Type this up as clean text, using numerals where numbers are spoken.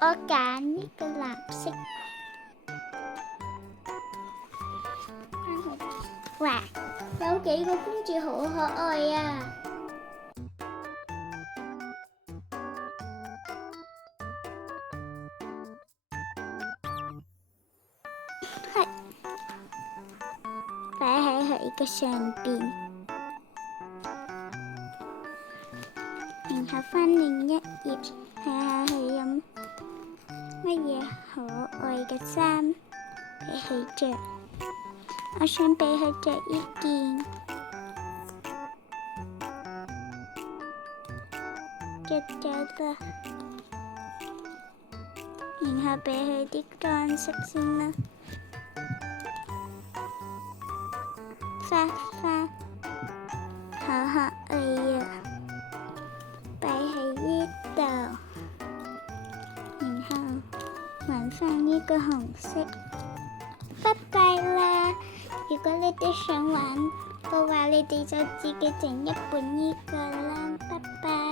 我揀呢個藍色。哇，有幾個公主好可愛啊！係擺喺佢嘅上邊，然後翻另一頁睇下佢有乜嘢可愛嘅衫俾佢着。我想俾佢着呢件，着咗啦，然後俾佢啲裝飾先啦。花花好可愛啊，擺喺呢度，然後換翻呢個紅色。拜拜啦！如果你哋想玩嘅話，你哋就自己整一本呢個啦。拜拜。